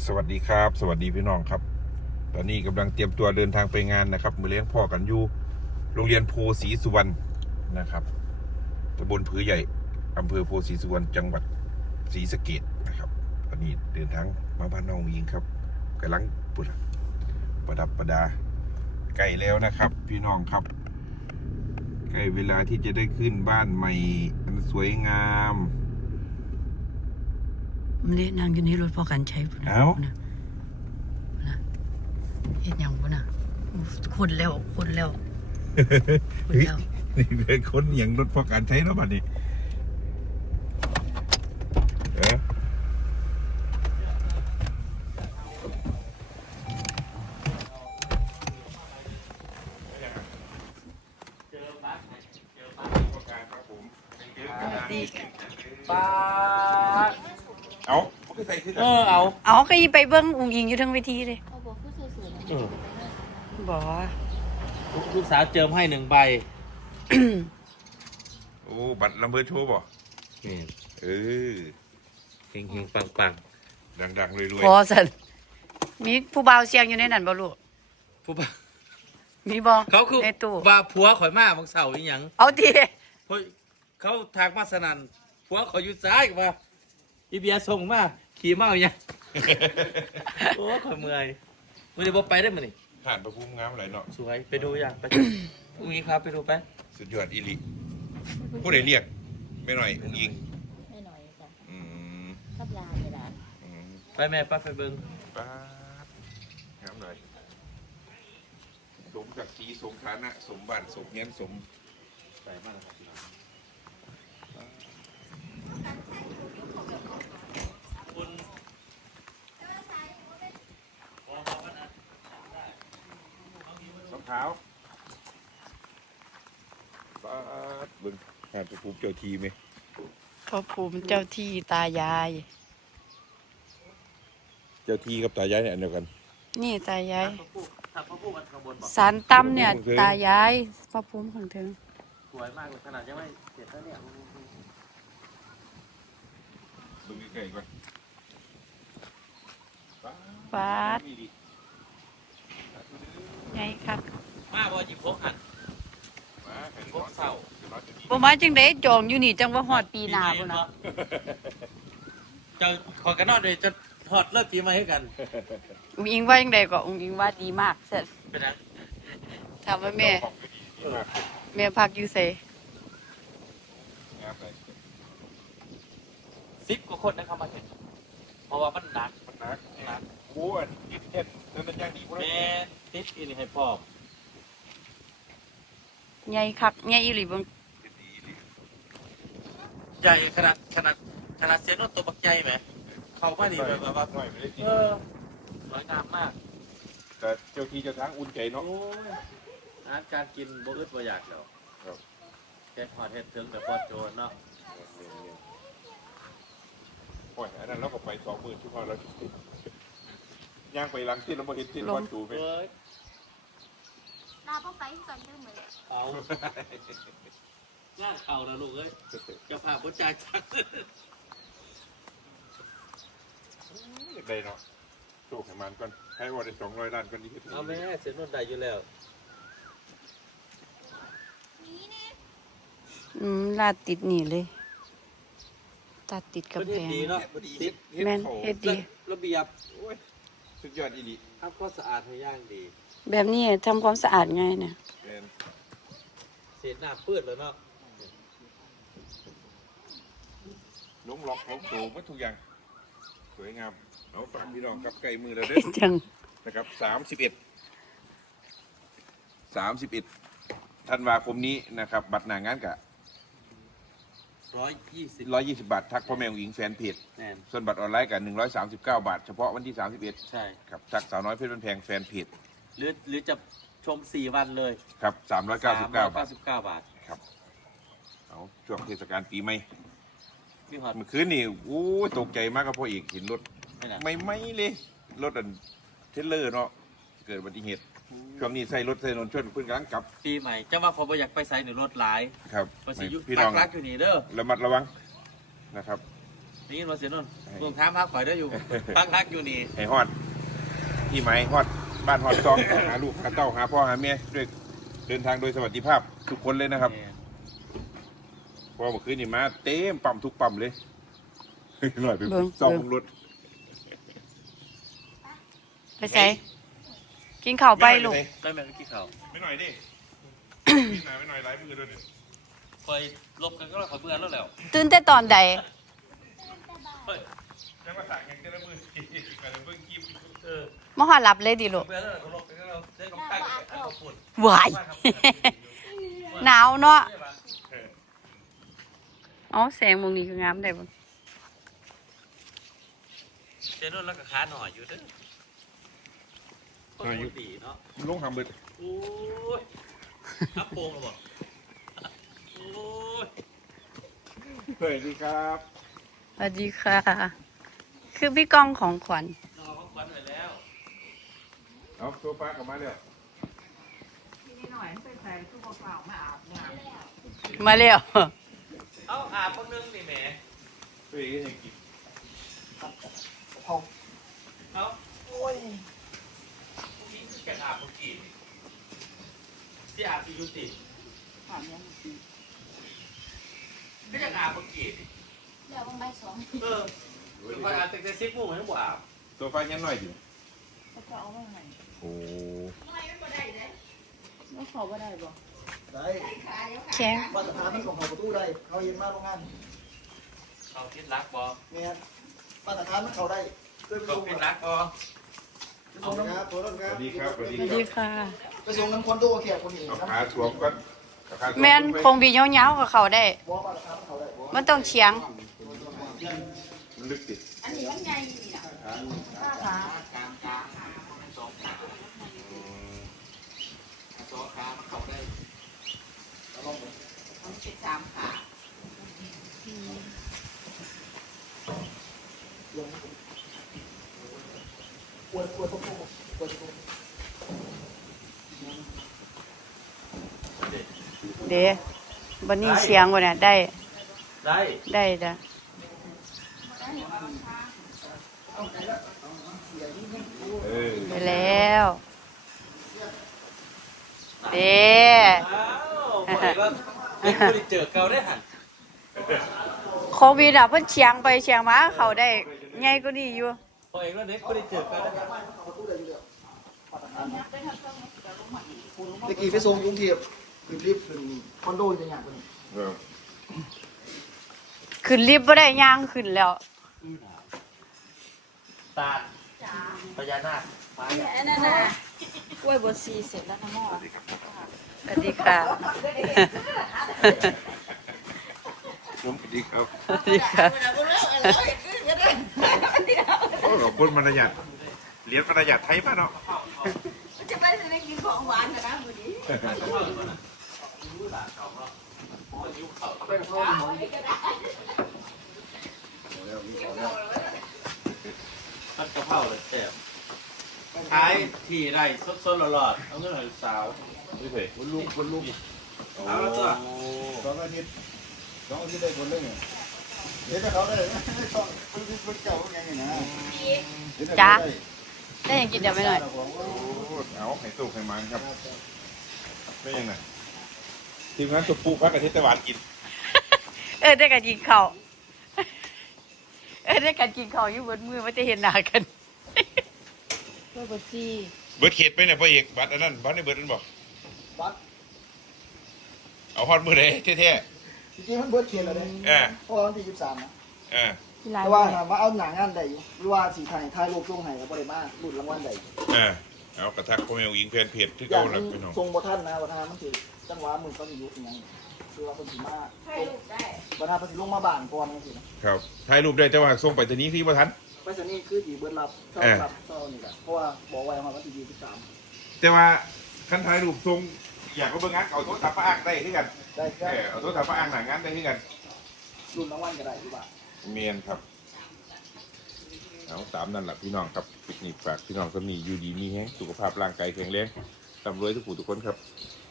สวัสดีครับสวัสดีพี่น้องครับตอนนี้กำลังเตรียมตัวเดินทางไปงานนะครับมือเลี้ยงพ่อกันอยู่โรงเรียนโพศรีสุวรรณนะครับตำบลผือใหญ่อำเภอโพศรีสุวรรณจังหวัดศรีสะเกษนะครับตอนนี้เดินทางมาบ้านน้องยิงครับกำลังประดับประดาใกล้แล้วนะครับพี่น้องครับใกล้เวลาที่จะได้ขึ้นบ้านใหม่อันสวยงามมันเรียนนั่งอยู่ในรถพอกันใช้พุ่นเอ้านะเฮ็ดหยังพุ่นน่ะคนแล้วคนแล้วนี่เป็นคนอย่างรถพอการใช้แล้วบัดนี้ป้าเอาก็ใส่ขึ้นเอาเอาก็อีไปเบิ่งอุ้งอิงอยู่ทั้งเวทีเลยเขาบอกผู้สวยๆบ่ว่าลูกสาวเจิมให้1 ใบโอ้บัตรลำเบอร์โชว์บ่เออเฮงๆปังดังๆรวยพอสั่นมีผู้บ่าวเสียงอยู่ในนั้นบ่ลูกๆผู้บ่าวมีบ่เขาคือในตู้ว่าผัวข่อยมาบางเสาร์อีหยังเอาติเฮ้ยเขาทางมาสนันผัวข่อยอยู่ซ้ายกับว่าอีเบียส่งมาขี่เมาอีหยัง โอ้ข่อยเมื่อยมื้อนี้บ่ไปได้มื้อนี้ๆผ่านประภูมิงามอะไรเนาะสวยไปดูอย่างไปพรุ่งนี้ครับไปดูไปสุดยอดอีหลีผู้ใดเรียกไม่หน่อยอุ้งยิงไม่หน่อยจ้ะอืมขับลาเวลาอืมไปแม่ป้าไปเบิ่งป๊าดงามหน่อยสมกับสีสมฐานะสมบัติสมเงี้ยสมไปมากครับคุณรองเท้าป๊าดเบิ่งผ่านประภูมิเจ้าทีไหมพระภูมิเจ้าที่ตายายเจ้าทีกับตายายเนี่ยอันเดียวกันนี่ตายายถ้าพระผู้มันข้างบนบอกสารตั้มเนี่ยตายายพระภูมิของเธอสวยมากเลยขนาดยังไม่เสร็จแล้วเนี่ยดูใกล้ๆก่อนฟาดไงครับมาบ่หยิบพกหัน พกเสาบ่มาจังได๋จองอยู่นี่จังว่าฮอดปีหน้าพุ่นน่ะจะขอกันนอนเลยจะถอดเลิกปีใหม่ให้กันอุ้งอิงว่าจังไดก็อุ้งอิงว่าดีมากเสร็จเป็นไงถามว่าแม่พักอยู่ไส 10 กว่าคนนะครับมาเห็นเพราะว่ามันหนักมันนักนักโอ้ยยึดเอ็ดนั่นมันย่างดีพวกแม่นั้นติดอีนี่ให้พ่อใหญ่คักใหญ่อีหลีเบิ่งใหญ่ขนาดเสียนรถตัวบักใหญ่ไหม เขามาดีแบบว่าหน่อยไม่ได้จริงสวยงามมากแต่เจ้าที่เจ้าทางอุ่นใจเนาะโอ้ยอาหารการกินบ่อึดบ่อยากแล้วครับแค่ขอดเฮ็ดถึงแต่พอโจรเนาะโอ้ยอันนั้นเราก็ไป20,000ทุกคนแล้วย่างไปหลังที่เราไม่เห็นที่วัดดูไปเอ้ยลาพ่อไปก่อนด้วยเหมือนเอางานเข่านะลูกเอ้ยจะพาผู้จ่ายจักได้เนาะโชคให้มันก่อนให้ว่าได้200 ล้านก่อนดีที่สุดเอาแม่เสียนนท์ได้อยู่แล้วลาดติดนี่เลยตัดติดกับประเทแพศงดีเนาะติดแม่นเฮ็ดดีระเบียบโอ้ยสุดยอดอีหลีทำความสะอาดให้ย่างดีแบบนี้ทำความสะอาดง่ายเนี่ยแม่นเศษหน้าปื้ดแล้วเนาะลงล็อกลงโตหมดทุกอย่างสวยงามเอาฝากพี่น้องกับไก่มือแล้วเด้อจังนะครับ31ธันวาคมนี้นะครับบัตรหน้างานกะ 120 120 บาททักพ่อแม่ของหญิงแฟนเพจแน่นส่วนบัตรออนไลน์กัน139 บาท เฉพาะวันที่ 31 ใช่ครับทักสาวน้อยเพชรบ้านแพงแฟนเพจหรือจะชม4 วันเลยครับ399 บาท 399 บาทครับเอาช่วงเทศกาลปีใหม่พี่ฮอดเมื่อคืนนี่โอ้ยตกใจมากครับพ่อเอกเห็นรถไม่น่ะไม่เลยรถอันเทรลเลอร์เนาะเกิดอุบัติเหตุช่วงนี้ใส่รถใส่ถนนชนเพิ่นกำลังกลับปีใหม่จะว่าผมบ่อยากไปใส่หนูรถหลายครับภาษียุพี่ปัน้อก งรักอยู่นี่เด้อระมัดระวังนะครับนี่มาเสียนนท์รวมท้ามพักข่อยได้อยู่พักอยู่นี่ให้ฮอดที่ไหมฮอดบ้านฮอดซองหาลูกหาเต้าหาพ่อหาแม่ด้วยเดินทางโดยสวัสดิภาพทุกคนเลยนะครับพอเมื่อคืนนี่มาเต็มปั๊มทุกปั๊มเลยหน่อยไปซองรถไปใส่กินข้าวไปลูกได้แม่กี่ข่าวไม่หน่อยดิไม่หน่อยไล่มือด้วยดิคอยลบกันก็แล้วขอเบื่อแล้วแล้วตื่นแต่ตอนใดเฮ้ยยังมาสั่งยังจะละมือกันเบิ่งคลิปมาหอดหลับเลยดิลูกเบื่อแล้วเขาลบกันก็แล้วเล่นกับใครกันเอาฝุ่นหวาย หนาวเนาะอ๋อแสงมุมนี้คืองามได้บ่เสียนนท์แล้วก็ขาหน่อยอยู่เด้อหน่อยอยู่ดีเนาะลงทำเบิดโอ้ยอัพโป่งหรอบ่โอ้ยสวัสดีครับสวัสดีค่ะ คือพี่ก้องของขวัญเราก็ควันไปแล้วเอาโซฟากลับมาเดี๋ยวมาเร็วเอาอาบคนนึงนี่แหมตัวเองยังกินเอาโอ้ยพวกนี้คือแกอาบเมื่อกี้ที่อาบที่ยุติไม่อยากอาบเมื่อกี้เดี๋ยวมันใบสองเออคือพออาบตั้งแต่10 โมงยังบ่อาบโซฟาแค่หน่อยดิแล้วก็เอาไว้ไหนโอ้แล้วขอว่าได้บ่ได้แข็งมาตรฐานมันของเขาประตูได้เขาเย็นมากโรงงานเขาคิดรักบ่เนี่ยมาตรฐานมันเขาได้เพื่อไปเขาส่งคิดรักบ่ส่งครับตัวรถคสรับวัสดีครับสวัสดีสวัสครัดีบค่ะไปส่งน้ำคนตัวเขียบคนนี้เอาครับขาสวมก่อนเอาขาสวแม่นคงบีเงาๆกับเขาได้บอกมาตรฐานมันเขาได้บอกมันต้องเฉียงมันลึกติอันนี้มันใหญ่นี่น่ะห้าขา มันเป็นสามขาปวดพวกปวดเด้บันนี้เฉียงวะเนี่ยได้ได้ได้จ้ะเออไปแล้วเด้อ้าวบ่ได้ว่าไม่เคยเจอเก่าได้หั่นโควิดอ่ะเพิ่นเฉียงไปเฉียงมาเขาได้ใหญ่กว่านี้อยู่พอเองแล้วเด็กบ่ได้เจอเก่าได้หั่นตะกี้ไปส่งกรุงเทพคือรีบขึ้นคอนโดจะอย่างคนเออขึ้นลิฟต์บ่ได้ย่างขึ้นแล้วตาลพญานาคมาอย่างอันนั้นน่ะกล้วยบดซีเสร็จแล้วนะหม้อสวัสดีค่ะผมสวัสดีครับสวัสดีค่ะโอ้ขอบคุณมารยาทเรียนมารยาทไทยมาเนาะจะไปจะได้กินของหวานกันนะมื้อนี้ผัดกะเพราเลยแซ่บขายที่ไร่สดๆหลอดๆเอาเงินให้สาวนี่เพ่บนลูกเอาแล้วตัว 2 อาทิตย์ได้คนเลยเนี่ยเดี๋ยวเขาได้ช่องมันเก่าไงนะจ้าได้ยังกินเดี๋ยวไปหน่อยโอ้เอาให้สุกให้มันครับไม่ยังไงทีมงานจุกปูพักอาทิตย์ตะวันกินได้กันกินข้าวได้กันกินข้าวอยู่บนมือมันจะเห็นหน้ากันกล้วยบดซีเบิร์ดเขตไปเนี่ยพ่อเอกบัตรอันนั้นบัตรในเบิร์ดนั่นบอกวัดเอาฮอดมือเลยแท้จริงๆมันเบิร์ดเขียนอะไรๆเออเพราะวันที่23นะเออแต่ว่ามาเอาหนังงานใดอยู่หรือว่าสีไทยถ่ายรูปลงให้กับบริมารุ่นรางวัลใดเออเอากระทักพ่อแม่ยิงแฟนเพจที่อย่าเก่าง หลักนี้พี่น้องทรงบ่ท่านนะบ่ท่านมันสิจังหวะมือเขาสิยุบอย่างคือว่าเพิ่นสิมาให้ลูกได้บ่ท่านเพิ่นสิลงมาบ้านก่อนจังซี่นะครับถ่ายรูปได้แต่ว่าส่งไปตัวนี้ที่บ่ทันไปสนี่คือสิเบิดรับเช้ารับเช้านี่แหละเพราะว่าบอกไว้ว่าวันที่23 แต่ว่าคันถ่ายรูปส่งอยากเอาเบิ่งงานเอาโทรศัพท์มาอ้างได้คือกันได้เออเอาโทรศัพท์มาอ้างหน้างานได้คือกันรุ่นรางวัลก็ได้หรือเปล่าเมียนครับเอาตามนั่นแหละพี่น้องครับปิกนิกฝากพี่น้องก็มีอยู่ดีมีแฮงสุขภาพร่างกายแข็งแรงร่ำรวยทุกผู้ทุกคนครับค